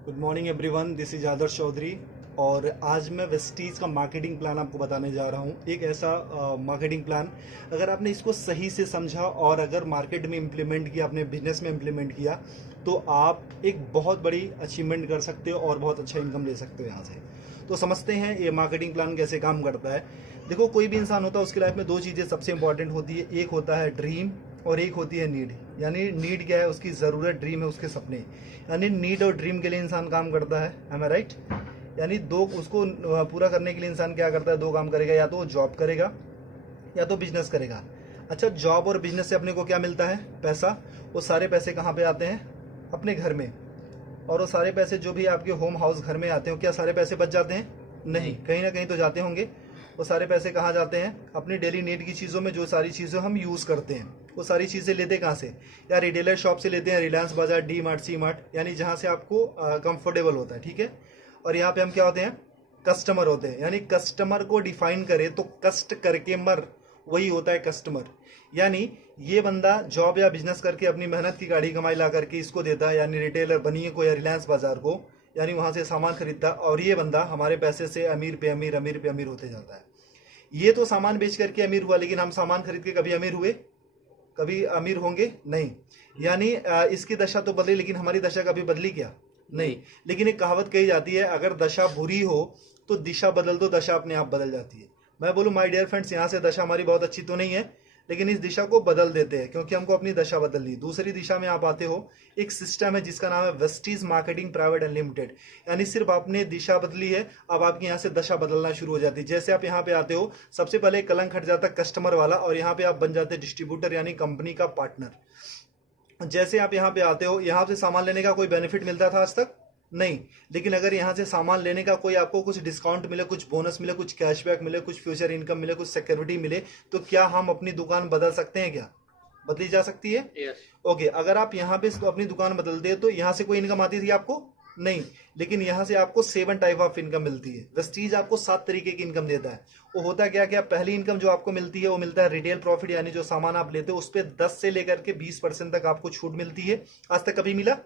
Good morning everyone, this is Adarsh Chaudhary. और आज मैं वेस्टीज का मार्केटिंग प्लान आपको बताने जा रहा हूँ। एक ऐसा मार्केटिंग प्लान, अगर आपने इसको सही से समझा और अगर मार्केट में इम्प्लीमेंट किया, अपने बिजनेस में इम्प्लीमेंट किया, तो आप एक बहुत बड़ी अचीवमेंट कर सकते हो और बहुत अच्छा इनकम ले सकते हो यहाँ से। तो समझते हैं ये मार्केटिंग प्लान कैसे काम करता है। देखो, कोई भी इंसान होता है, उसकी लाइफ में दो चीज़ें सबसे इंपॉर्टेंट होती है। एक होता है ड्रीम और एक होती है नीड। यानी नीड क्या है? उसकी ज़रूरत। ड्रीम है उसके सपने। यानी नीड और ड्रीम के लिए इंसान काम करता है। एम आई राइट? यानी दो, उसको पूरा करने के लिए इंसान क्या करता है? दो काम करेगा, या तो वो जॉब करेगा या तो बिजनेस करेगा। अच्छा, जॉब और बिजनेस से अपने को क्या मिलता है? पैसा। वो सारे पैसे कहाँ पे आते हैं? अपने घर में। और वो सारे पैसे जो भी आपके होम हाउस घर में आते हो, क्या सारे पैसे बच जाते हैं? नहीं, कहीं ना कहीं तो जाते होंगे। वो सारे पैसे कहाँ जाते हैं? अपनी डेली नीड की चीज़ों में। जो सारी चीज़ें हम यूज़ करते हैं, वो सारी चीज़ें लेते कहाँ से? या रिटेलर शॉप से लेते हैं, रिलायंस बाजार, डी मार्ट, सी मार्ट, यानी जहाँ से आपको कंफर्टेबल होता है। ठीक है। और यहाँ पे हम क्या होते हैं? कस्टमर होते हैं। यानी कस्टमर को डिफाइन करें तो कष्ट करके मर, वही होता है कस्टमर। यानी ये बंदा जॉब या बिजनेस करके अपनी मेहनत की गाड़ी कमाई ला करके इसको देता है, यानी रिटेलर बनिए को या रिलायंस बाजार को, यानी वहां से सामान खरीदता है, और ये बंदा हमारे पैसे से अमीर पे अमीर, अमीर पे अमीर होते जाता है। ये तो सामान बेच करके अमीर हुआ, लेकिन हम सामान खरीद के कभी अमीर हुए? कभी अमीर होंगे? नहीं। यानी इसकी दशा तो बदली, लेकिन हमारी दशा कभी बदली क्या? नहीं। लेकिन एक कहावत कही जाती है, अगर दशा बुरी हो तो दिशा बदल दो, दशा अपने आप बदल जाती है। मैं बोलूं माय डियर फ्रेंड्स, यहाँ से दशा हमारी बहुत अच्छी तो नहीं है, लेकिन इस दिशा को बदल देते हैं, क्योंकि हमको अपनी दशा बदलनी। दूसरी दिशा में आप आते हो, एक सिस्टम है जिसका नाम है वेस्टीज मार्केटिंग प्राइवेट अनलिमिटेड। यानी सिर्फ आपने दिशा बदली है, अब आपकी यहाँ से दशा बदलना शुरू हो जाती है। जैसे आप यहाँ पे आते हो, सबसे पहले कलंक हट जाता है कस्टमर वाला, और यहाँ पे आप बन जाते हैं डिस्ट्रीब्यूटर, यानी कंपनी का पार्टनर। जैसे आप यहाँ पे आते हो, यहाँ से सामान लेने का कोई बेनिफिट मिलता था आज तक? नहीं। लेकिन अगर यहाँ से सामान लेने का कोई आपको कुछ डिस्काउंट मिले, कुछ बोनस मिले, कुछ कैशबैक मिले, कुछ फ्यूचर इनकम मिले, कुछ सिक्योरिटी मिले, तो क्या हम अपनी दुकान बदल सकते हैं? क्या बदली जा सकती है? यस। ओके। अगर आप यहाँ पे अपनी दुकान बदलते हैं, तो यहाँ से कोई इनकम आती थी आपको? नहीं। लेकिन यहाँ से आपको 7 टाइप ऑफ इनकम मिलती है। वेस्टीज आपको 7 तरीके की इनकम देता है। वो होता क्या क्या? पहली इनकम जो आपको मिलती है, वो मिलता है रिटेल प्रॉफिट, यानी जो सामान आप लेते हो उस पर 10 से लेकर के 20% तक आपको छूट मिलती है। आज तक कभी मिला?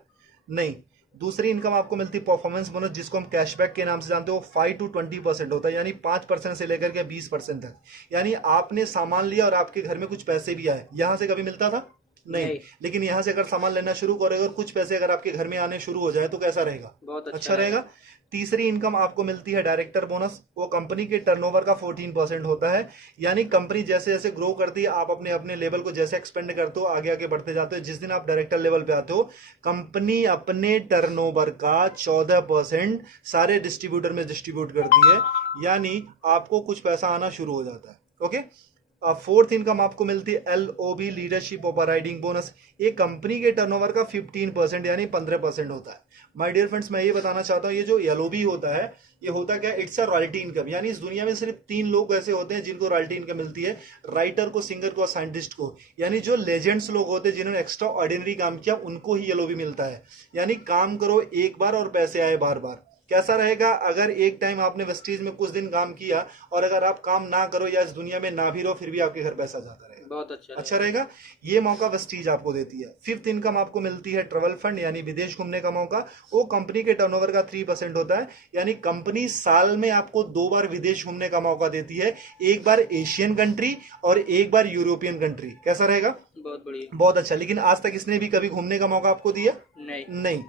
नहीं। दूसरी इनकम आपको मिलती है परफॉर्मेंस बोनस, जिसको हम कैशबैक के नाम से जानते हो। 5 to 20% होता है, यानी 5% से लेकर के 20% तक। यानी आपने सामान लिया और आपके घर में कुछ पैसे भी आए, यहां से कभी मिलता था? नहीं। लेकिन यहां से अगर सामान लेना शुरू करो, अगर कुछ पैसे अगर आपके घर में आने शुरू हो जाए, तो कैसा रहेगा? बहुत अच्छा रहेगा। तीसरी इनकम आपको मिलती है डायरेक्टर बोनस। वो कंपनी के टर्नओवर का 14% होता है। यानी कंपनी जैसे जैसे ग्रो करती है, आप अपने अपने लेवल को जैसे एक्सपेंड करते हो, आगे आगे बढ़ते जाते हो, जिस दिन आप डायरेक्टर लेवल पे आते हो, कंपनी अपने टर्नओवर का 14% सारे डिस्ट्रीब्यूटर में डिस्ट्रीब्यूट करती है। यानी आपको कुछ पैसा आना शुरू हो जाता है। ओके। फोर्थ इनकम आपको मिलती है LOB, लीडरशिप ओवरराइडिंग बोनस। एक कंपनी के टर्नओवर का 15%, यानी 15% होता है। माय डियर फ्रेंड्स, मैं ये बताना चाहता हूँ, ये जो LOB होता है, ये होता क्या? It's a royalty income. यानी इस दुनिया में सिर्फ 3 लोग ऐसे होते हैं जिनको रॉयल्टी इनकम मिलती है, राइटर को, सिंगर को और साइंटिस्ट को। यानी जो लेजेंड्स लोग होते हैं, जिन्होंने एक्स्ट्रा ऑर्डिनरी काम किया, उनको ही LOB मिलता है। यानी काम करो एक बार और पैसे आए बार बार। कैसा रहेगा अगर एक टाइम आपने वेस्टीज में कुछ दिन काम किया, और अगर आप काम ना करो या इस दुनिया में ना भी रहो, फिर भी आपके घर पैसा जाता रहेगा? बहुत अच्छा रहेगा। ये मौका वेस्टीज आपको देती है। फिफ्थ इनकम आपको मिलती है ट्रेवल फंड, यानी विदेश घूमने का मौका। वो कंपनी के टर्नओवर का 3% होता है। यानी कंपनी साल में आपको 2 बार विदेश घूमने का मौका देती है, एक बार एशियन कंट्री और एक बार यूरोपियन कंट्री। कैसा रहेगा? बहुत बढ़िया। बहुत अच्छा। लेकिन आज तक इसने भी कभी घूमने का मौका आपको दिया? नहीं।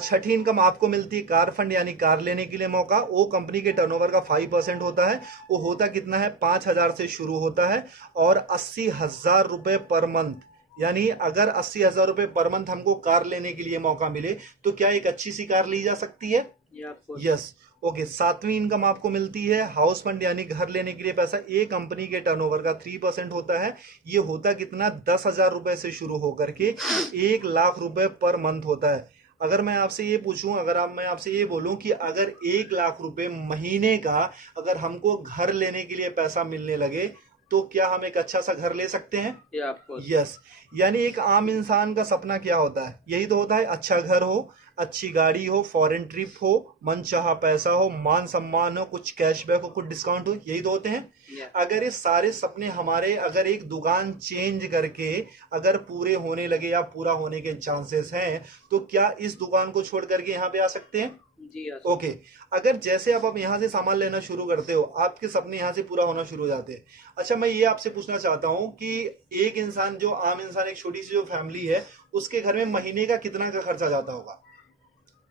छठी इनकम आपको मिलती है कार फंड, यानी कार लेने के लिए मौका। वो कंपनी के टर्नओवर का 5% होता है। वो होता कितना है? 5,000 से शुरू होता है और 80,000 रुपए पर मंथ। यानी अगर 80,000 रुपए पर मंथ हमको कार लेने के लिए मौका मिले, तो क्या एक अच्छी सी कार ली जा सकती है? यस। ओके। सातवीं इनकम आपको मिलती है हाउस फंड, यानी घर लेने के लिए पैसा। एक कंपनी के टर्नओवर का 3% होता है। ये होता कितना? 10,000 रुपए से शुरू होकर के 1,00,000 रुपए पर मंथ होता है। अगर मैं आपसे ये पूछूं, मैं आपसे ये बोलूं कि अगर 1,00,000 रुपए महीने का अगर हमको घर लेने के लिए पैसा मिलने लगे, तो क्या हम एक अच्छा सा घर ले सकते हैं? आपको यस। यानी एक आम इंसान का सपना क्या होता है? यही तो होता है, अच्छा घर हो, अच्छी गाड़ी हो, फॉरेन ट्रिप हो, मनचाहा पैसा हो, मान सम्मान हो, कुछ कैशबैक हो, कुछ डिस्काउंट हो, यही तो होते हैं। अगर ये सारे सपने हमारे अगर एक दुकान चेंज करके अगर पूरे होने लगे या पूरा होने के चांसेस हैं, तो क्या इस दुकान को छोड़ करके यहाँ पे आ सकते हैं? जी ओके। अगर जैसे आप यहाँ से सामान लेना शुरू करते हो, आपके सपने यहाँ से पूरा होना शुरू हो जाते हैं। अच्छा, मैं ये आपसे पूछना चाहता हूँ कि एक इंसान, जो आम इंसान, एक छोटी सी जो फैमिली है, उसके घर में महीने का कितना का खर्चा जाता होगा?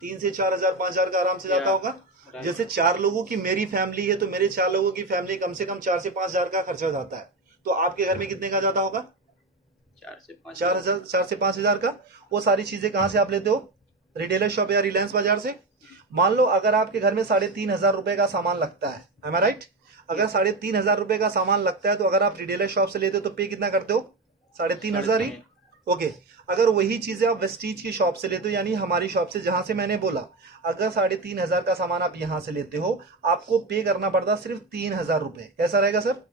3 से 4 हजार, 5 हजार का आराम से जाता होगा। जैसे 4 लोगों की मेरी फैमिली है, तो मेरे 4 लोगों की फैमिली कम से कम 4 से 5 हजार का खर्चा जाता है। तो आपके घर में कितने का जाता होगा? 4 से 5 हजार का। वो सारी चीजें कहाँ से आप लेते हो? रिटेलर शॉप या रिलायंस बाजार से। मान लो अगर आपके घर में 3,500 रुपए का सामान लगता है, एम आई राइट? अगर 3,500 रुपए का सामान लगता है, तो अगर आप रिटेलर शॉप से लेते हो तो पे कितना करते हो? 3,500 ही। ओके। अगर वही चीजें आप वेस्टीज की शॉप से लेते हो, यानी हमारी शॉप से, जहां से मैंने बोला, अगर 3,500 का सामान आप यहां से लेते हो, आपको पे करना पड़ता सिर्फ 3,000 रुपए। कैसा रहेगा सर?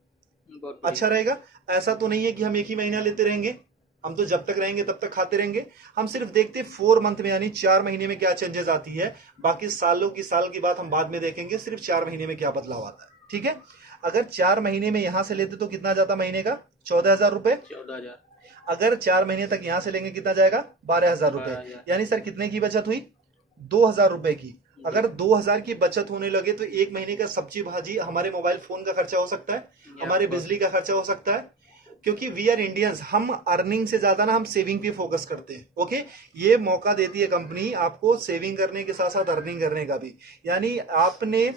अच्छा रहेगा। ऐसा तो नहीं है कि हम एक ही महीना लेते रहेंगे, हम तो जब तक रहेंगे तब तक खाते रहेंगे। हम सिर्फ देखते 4 मंथ में, यानी 4 महीने में क्या चेंजेस आती है। बाकी सालों की साल की बात हम बाद में देखेंगे, सिर्फ 4 महीने में क्या बदलाव आता है। ठीक है। अगर 4 महीने में यहां से लेते तो कितना जाता महीने का? 14,000 रुपए। 14,000। अगर 4 महीने तक यहां से लेंगे कितना जाएगा? 12,000 रुपए। यानी सर कितने की बचत हुई? 2,000 रुपए की। अगर 2,000 की बचत होने लगे तो एक महीने का सब्जी भाजी, हमारे मोबाइल फोन का खर्चा हो सकता है, हमारे बिजली का खर्चा हो सकता है। क्योंकि वी आर इंडियंस, हम अर्निंग से ज्यादा ना हम सेविंग पे फोकस करते हैं। ओके। ये मौका देती है कंपनी आपको सेविंग करने के साथ साथ अर्निंग करने का भी। यानी आपने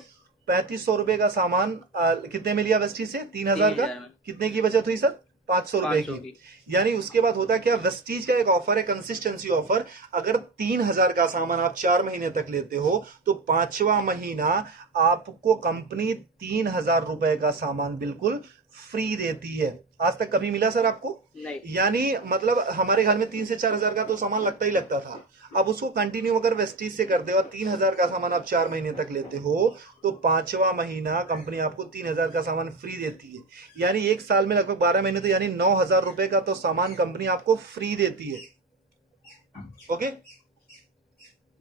3,500 रुपए का सामान कितने में लिया वेस्टीज से? 3,000 का। कितने की बचत हुई सर? 500 रुपए की। यानी उसके बाद होता क्या, वेस्टीज का एक ऑफर है, कंसिस्टेंसी ऑफर। अगर 3,000 का सामान आप 4 महीने तक लेते हो, तो 5वां महीना आपको कंपनी 3,000 रुपए का सामान बिल्कुल फ्री देती है। आज तक कभी मिला सर आपको? नहीं। यानी मतलब हमारे घर में 3 से 4 हजार का तो सामान लगता ही लगता था। अब उसको कंटिन्यू अगर वेस्टीज से करते हो, 3,000 का सामान आप 4 महीने तक लेते हो, तो 5वां महीना कंपनी आपको 3,000 का सामान फ्री देती है। यानी एक साल में लगभग 12 महीने, तो यानी 9,000 रुपए का तो सामान कंपनी आपको फ्री देती है। ओके।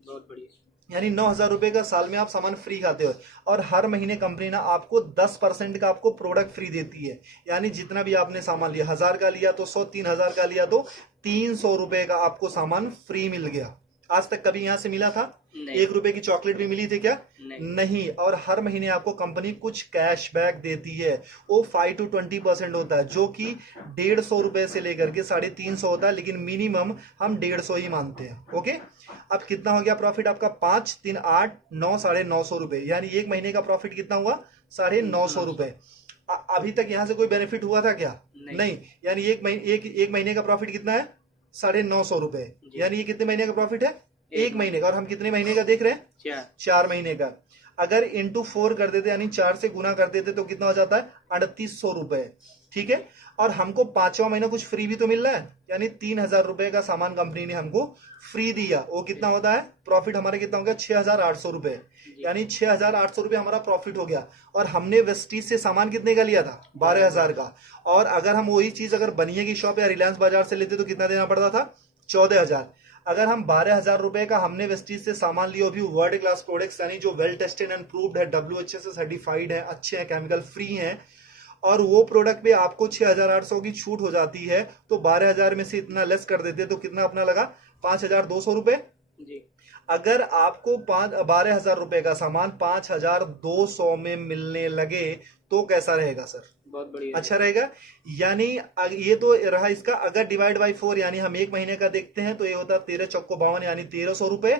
बहुत बढ़िया। यानी 9,000 रुपए का साल में आप सामान फ्री खाते हो। और हर महीने कंपनी ना आपको 10% का आपको प्रोडक्ट फ्री देती है। यानी जितना भी आपने सामान लिया, 1,000 का लिया तो 100, 3,000 का लिया तो 300 रुपए का आपको सामान फ्री मिल गया। आज तक कभी यहां से मिला था? 1 रुपए की चॉकलेट भी मिली थी क्या? नहीं। और हर महीने आपको कंपनी कुछ कैशबैक देती है, वो 5 to 20% होता है, जो कि 150 रुपए से लेकर के 350 होता है, लेकिन मिनिमम हम 150 ही मानते हैं। ओके। अब कितना हो गया प्रॉफिट आपका? 5, 3, 8, 9, 950 रुपए। यानी एक महीने का प्रॉफिट कितना हुआ? 950 रुपए। अभी तक यहां से कोई बेनिफिट हुआ था क्या? नहीं। यानी एक महीने का प्रॉफिट कितना है? 950 रुपए। यानी ये कितने महीने का प्रॉफिट है? एक महीने का। और हम कितने महीने का देख रहे हैं? 4 महीने का। अगर इंटू 4 कर देते, यानी 4 से गुना कर देते, तो कितना हो जाता है? 3,800 रुपए। ठीक है। और हमको 5वां महीना कुछ फ्री भी तो मिल रहा है, यानी 3,000 रुपए का सामान कंपनी ने हमको फ्री दिया। वो कितना होता है? प्रॉफिट हमारा कितना हो गया? 6,800 रुपए। यानी 6,800 रुपए हमारा प्रॉफिट हो गया। और हमने वेस्टीज से सामान कितने का लिया था? 12,000 का। और अगर हम वही चीज अगर बनिए की शॉप या रिलायंस बाजार से लेते तो कितना देना पड़ता था? 14,000। अगर हम 12,000 रुपए का हमने वेस्टीज से सामान लिया, भी वर्ल्ड क्लास प्रोडक्ट्स, यानी जो वेल टेस्टेड एंड प्रूव्ड है, WHA से सर्टिफाइड है, अच्छे हैं, केमिकल फ्री हैं, और वो प्रोडक्ट पे आपको 6,800 की छूट हो जाती है, तो 12,000 में से इतना लेस कर देते तो कितना अपना लगा? 5,200 रुपए। अगर आपको 12,000 रुपए का सामान 5,200 में मिलने लगे तो कैसा रहेगा सर? बहुत बढ़िया। अच्छा रहेगा। यानी ये तो रहा इसका। अगर डिवाइड बाई 4, यानी हम एक महीने का देखते हैं, तो ये होता है 13 चौको 52, यानी 1,300 रुपए।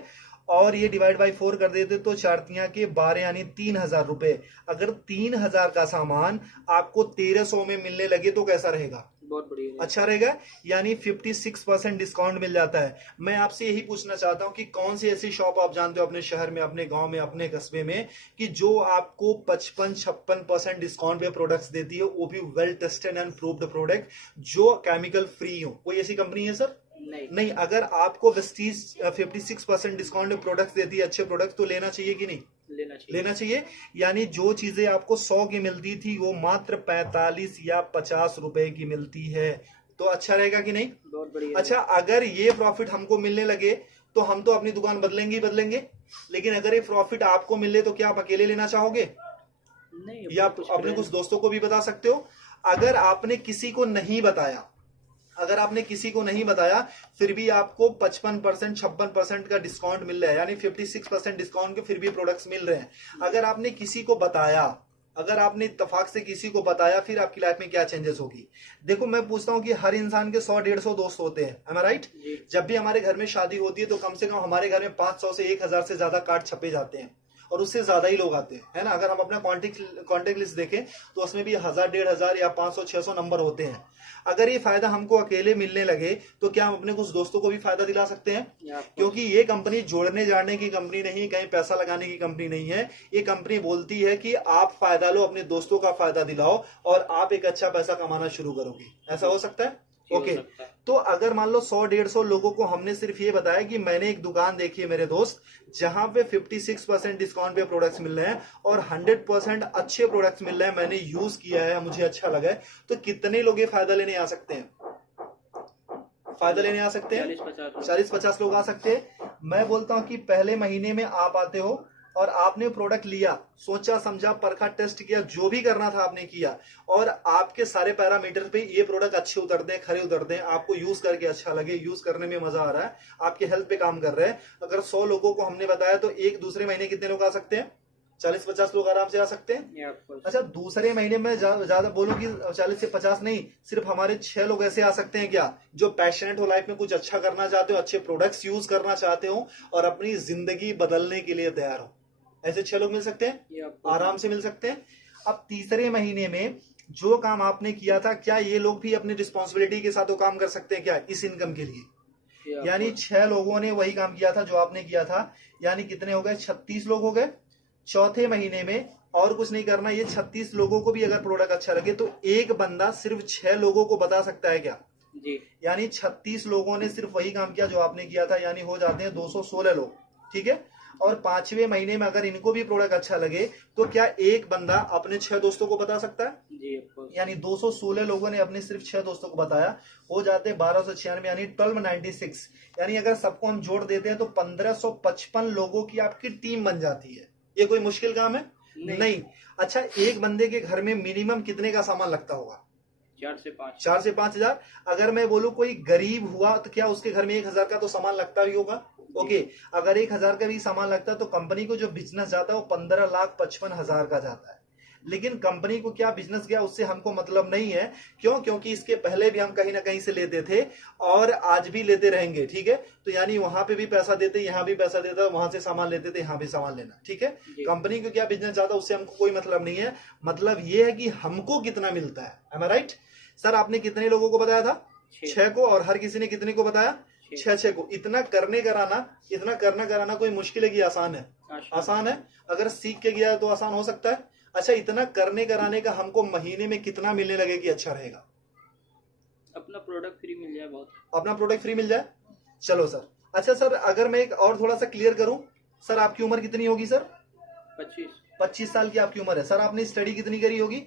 और ये डिवाइड बाई 4 कर देते तो 4 के 12, यानी 3,000 रुपए। अगर 3,000 का सामान आपको 1,300 में मिलने लगे तो कैसा रहेगा? बहुत बढ़िया। अच्छा रहेगा। यानी 56% डिस्काउंट मिल जाता है। मैं आपसे यही पूछना चाहता हूं कि कौन सी ऐसी शॉप आप जानते हो अपने शहर में, अपने गांव में, अपने कस्बे में, कि जो आपको 55-56% डिस्काउंट पे प्रोडक्ट्स देती है, वो भी well tested and proved product, जो केमिकल फ्री हो? कोई ऐसी कंपनी है सर? नहीं नहीं, अगर आपको वेस्टीज 56% डिस्काउंट में प्रोडक्ट्स देती है, अच्छे प्रोडक्ट, तो लेना चाहिए कि नहीं? लेना चाहिए। लेना चाहिए। यानी जो चीजें आपको 100 की मिलती थी वो मात्र 45 या 50 रुपए की मिलती है, तो अच्छा रहेगा कि नहीं? बहुत बढ़िया। अच्छा, अगर ये प्रॉफिट हमको मिलने लगे तो हम तो अपनी दुकान बदलेंगे ही बदलेंगे, लेकिन अगर ये प्रॉफिट आपको मिले तो क्या आप अकेले लेना चाहोगे? नहीं, या आप अपने कुछ दोस्तों को भी बता सकते हो। अगर आपने किसी को नहीं बताया, अगर आपने किसी को नहीं बताया फिर भी आपको 55% 56% का डिस्काउंट मिल रहा है, यानी 56% डिस्काउंट के फिर भी प्रोडक्ट्स मिल रहे हैं। अगर आपने किसी को बताया, अगर आपने इत्तेफाक से किसी को बताया, फिर आपकी लाइफ में क्या चेंजेस होगी? देखो, मैं पूछता हूं कि हर इंसान के 100-150 दोस्त होते हैं, am I right? जब भी हमारे घर में शादी होती है तो कम से कम हमारे घर में 500 से 1000 से ज्यादा कार्ड छपे जाते हैं, और उससे ज्यादा ही लोग आते हैं, है ना? अगर हम अपना कॉन्टेक्ट लिस्ट देखें तो उसमें भी 1000-1500 या 500-600 नंबर होते हैं। अगर ये फायदा हमको अकेले मिलने लगे तो क्या हम अपने कुछ दोस्तों को भी फायदा दिला सकते हैं? क्योंकि ये कंपनी जोड़ने जाने की कंपनी नहीं, कहीं पैसा लगाने की कंपनी नहीं है। ये कंपनी बोलती है कि आप फायदा लो, अपने दोस्तों का फायदा दिलाओ और आप एक अच्छा पैसा कमाना शुरू करोगे। ऐसा हो सकता है? ओके, तो अगर मान लो 100-150 लोगों को हमने सिर्फ ये बताया कि मैंने एक दुकान देखी है मेरे दोस्त, जहां पे 56% डिस्काउंट पे प्रोडक्ट्स मिल रहे हैं और 100% अच्छे प्रोडक्ट्स मिल रहे हैं, मैंने यूज किया है, मुझे अच्छा लगा है, तो कितने लोग ये फायदा लेने आ सकते हैं? फायदा लेने आ सकते हैं 40-50 लोग आ सकते हैं। मैं बोलता हूं कि पहले महीने में आप आते हो और आपने प्रोडक्ट लिया, सोचा समझा, परखा, टेस्ट किया, जो भी करना था आपने किया, और आपके सारे पैरामीटर पे ये प्रोडक्ट अच्छे उतरते हैं, खरे उतरते हैं, आपको यूज करके अच्छा लगे, यूज करने में मजा आ रहा है, आपके हेल्थ पे काम कर रहे हैं। अगर 100 लोगों को हमने बताया तो एक दूसरे महीने कितने लोग आ सकते हैं? 40-50 लोग आराम से आ सकते हैं। अच्छा, दूसरे महीने में ज्यादा बोलूं कि 40 से 50 नहीं, सिर्फ हमारे 6 लोग ऐसे आ सकते हैं क्या, जो पैशनेट हो, लाइफ में कुछ अच्छा करना चाहते हो, अच्छे प्रोडक्ट्स यूज करना चाहते हो और अपनी जिंदगी बदलने के लिए तैयार हो। ऐसे 6 लोग मिल सकते हैं, आराम से मिल सकते हैं। अब तीसरे महीने में जो काम आपने किया था, क्या ये लोग भी अपनी रिस्पॉन्सिबिलिटी के साथ वो काम कर सकते हैं क्या इस इनकम के लिए? यानी 6 लोगों ने वही काम किया था जो आपने किया था, यानी कितने हो गए? 36 लोग हो गए। चौथे महीने में और कुछ नहीं करना, ये 36 लोगों को भी अगर प्रोडक्ट अच्छा लगे तो एक बंदा सिर्फ 6 लोगों को बता सकता है क्या जी? यानी 36 लोगों ने सिर्फ वही काम किया जो आपने किया था, यानी हो जाते हैं 216 लोग, ठीक है। और 5वें महीने में अगर इनको भी प्रोडक्ट अच्छा लगे तो क्या एक बंदा अपने 6 दोस्तों को बता सकता है जी? यानी 216 लोगों ने अपने सिर्फ 6 दोस्तों को बताया, हो जाते 1296, यानी 1296। यानी अगर सबको हम जोड़ देते हैं तो 1555 लोगों की आपकी टीम बन जाती है। ये कोई मुश्किल काम है? नहीं। अच्छा, एक बंदे के घर में मिनिमम कितने का सामान लगता होगा? 4 से 5 हजार। अगर मैं बोलूं कोई गरीब हुआ तो क्या उसके घर में 1000 का तो सामान लगता ही होगा? ओके, अगर 1000 का भी सामान लगता है तो कंपनी को जो बिजनेस जाता है वो 15,55,000 का जाता है। लेकिन कंपनी को क्या बिजनेस गया उससे हमको मतलब नहीं है। क्यों? क्योंकि इसके पहले भी हम कहीं ना कहीं से लेते थे और आज भी लेते रहेंगे, ठीक है। तो यानी वहां पे भी पैसा देते, यहाँ भी पैसा देता, वहां से सामान लेते थे, यहाँ भी सामान लेना, ठीक है। कंपनी को क्या बिजनेस जाता उससे हमको कोई मतलब नहीं है। मतलब ये है कि हमको कितना मिलता है। एम आई राइट? सर, आपने कितने लोगों को बताया था? 6 को। और हर किसी ने कितने को बताया? 6 को। इतना करने कराना कोई मुश्किल है कि आसान है? आसान है। अगर सीख के गया तो आसान हो सकता है। अच्छा, इतना करने कराने का हमको महीने में कितना मिलने लगे कि अच्छा रहेगा? अपना प्रोडक्ट फ्री मिल जाए, बहुत अपना प्रोडक्ट फ्री मिल जाए। चलो सर। अच्छा सर, अगर मैं एक और थोड़ा सा क्लियर करूं, सर आपकी उम्र कितनी होगी सर? 25 साल की आपकी उम्र है। सर आपने स्टडी कितनी करी होगी?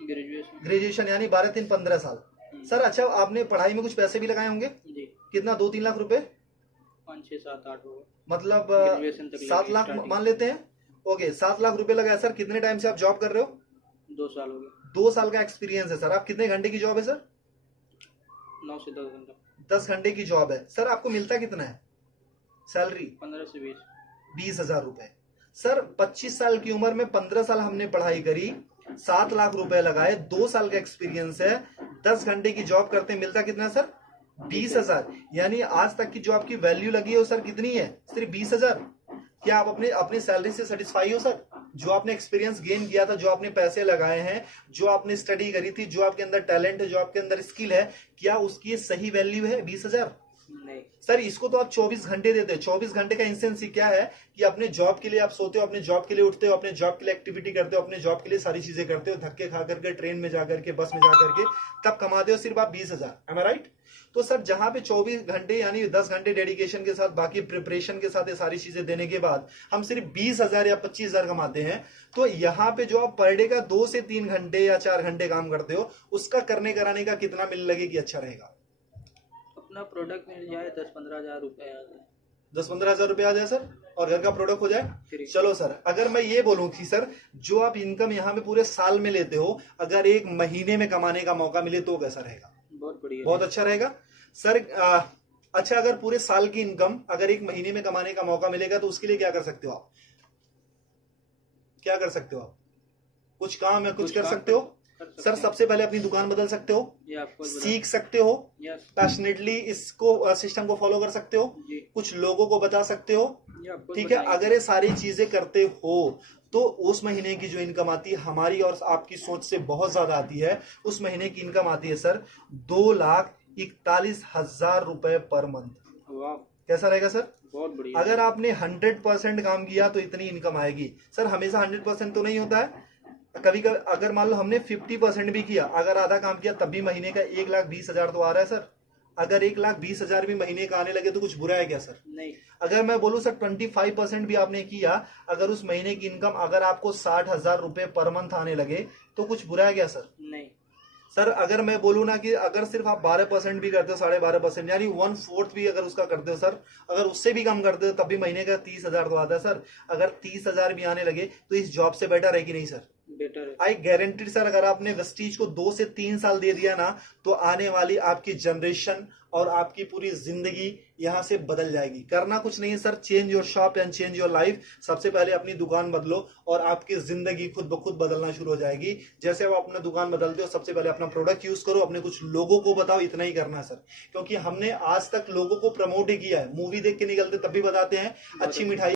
ग्रेजुएशन, यानी 12-3-15 साल। सर अच्छा, आपने पढ़ाई में कुछ पैसे भी लगाए होंगे जी? कितना? 2-3 लाख रुपए? 5-6-7-8 होगा, मतलब 7 लाख मान लेते हैं। ओके, 7 लाख रुपए लगाए। सर कितने टाइम से आप जॉब कर रहे हो? 2 साल हो गए। 2 साल का एक्सपीरियंस है सर। आप कितने घंटे की जॉब है सर? 9 से 10 घंटा। 10 घंटे की जॉब है। सर आपको मिलता कितना है सैलरी? 15 से 20 हजार रुपए। सर 25 साल की उम्र में 15 साल हमने पढ़ाई करी, 7 लाख रुपए लगाए, 2 साल का एक्सपीरियंस है, 10 घंटे की जॉब करते, मिलता कितना सर? 20 हजार। यानी आज तक की जो आपकी वैल्यू लगी है वो सर कितनी है? सिर्फ 20 हजार। क्या आप अपनी सैलरी से सेटिस्फाई हो सर? जो आपने एक्सपीरियंस गेन किया था, जो आपने पैसे लगाए हैं, जो आपने स्टडी करी थी, जो आपके अंदर टैलेंट है, जो आपके अंदर स्किल है, क्या उसकी सही वैल्यू है 20 हजार? नहीं सर। इसको तो आप 24 घंटे देते हैं। 24 घंटे का इंसेंस क्या है कि अपने जॉब के लिए आप सोते हो, अपने जॉब के लिए उठते हो, अपने जॉब के लिए एक्टिविटी करते हो, अपने जॉब के लिए सारी चीजें करते हो, धक्के खा करके, ट्रेन में जाकर के, बस में जाकर के, तब कमाते हो सिर्फ आप 20 हजार। एम आई राइट? तो सर जहां पे 24 घंटे यानी 10 घंटे डेडिकेशन के साथ बाकी प्रिपरेशन के साथ ये सारी चीजें देने के बाद हम सिर्फ 20,000 या 25,000 कमाते हैं, तो यहाँ पे जो आप पर डे का 2 से 3 घंटे या 4 घंटे काम करते हो, उसका करने कराने का कितना मिल लगे कि अच्छा रहेगा? अपना प्रोडक्ट मिल जाए 10-15 हज़ार रुपये आ जाए। 10-15 हजार रुपये आ जाए सर, और घर का प्रोडक्ट हो जाए। फ्री। चलो सर, अगर मैं ये बोलूं कि सर जो आप इनकम यहाँ पे पूरे साल में लेते हो, अगर एक महीने में कमाने का मौका मिले तो कैसा रहेगा? बहुत बढ़िया। बहुत अच्छा रहेगा सर। अच्छा, अगर पूरे साल की इनकम अगर एक महीने में कमाने का मौका मिलेगा तो उसके लिए क्या कर सकते हो आप? क्या कर सकते हो आप? कुछ काम है, कुछ कर सकते हो सर। सबसे पहले अपनी दुकान बदल सकते हो, ये आपको सीख सकते हो, पैशनेटली इसको सिस्टम को फॉलो कर सकते हो, कुछ लोगों को बता सकते हो, ठीक है। अगर ये सारी चीजें करते हो तो उस महीने की जो इनकम आती है हमारी और आपकी सोच से बहुत ज्यादा आती है। उस महीने की इनकम आती है सर 2,41,000 रुपए पर मंथ। वाह, कैसा रहेगा सर? बहुत बढ़िया। अगर आपने 100% काम किया तो इतनी इनकम आएगी सर। हमेशा 100% तो नहीं होता है, कभी कभी अगर मान लो हमने 50% भी किया, अगर आधा काम किया तब भी महीने का 1,20,000 तो आ रहा है सर। अगर 1,20,000 भी महीने का आने लगे तो कुछ बुरा है क्या सर? नहीं। अगर मैं बोलूं सर 25% भी आपने किया, अगर उस महीने की इनकम अगर आपको 60,000 रुपए पर मंथ आने लगे तो कुछ बुरा है क्या सर? नहीं सर अगर मैं बोलूं ना कि अगर सिर्फ आप 12% भी करते हो, 12.5% यानी 1/4 भी अगर उसका करते हो सर, अगर उससे भी कम करते हो तब भी महीने का 30,000 तो आता है सर। अगर 30,000 भी आने लगे तो इस जॉब से बेटर है कि नहीं सर? बेटर है। आई गारंटीड सर, अगर आपने वेस्टीज को 2 से 3 साल दे दिया ना तो आने वाली आपकी जनरेशन और आपकी पूरी जिंदगी यहां से बदल जाएगी। करना कुछ नहीं है sir, change your shop and change your life. सबसे पहले अपनी दुकान बदलो और आपकी जिंदगी खुद ब खुद बदलना शुरू हो जाएगी। जैसे आप अपना दुकान बदलते हो, सबसे पहले अपना प्रोडक्ट यूज करो, अपने कुछ लोगों को बताओ, इतना ही करना है सर। क्योंकि हमने आज तक लोगों को प्रमोट ही किया है। मूवी देख के निकलते तब भी बताते हैं अच्छी मिठाई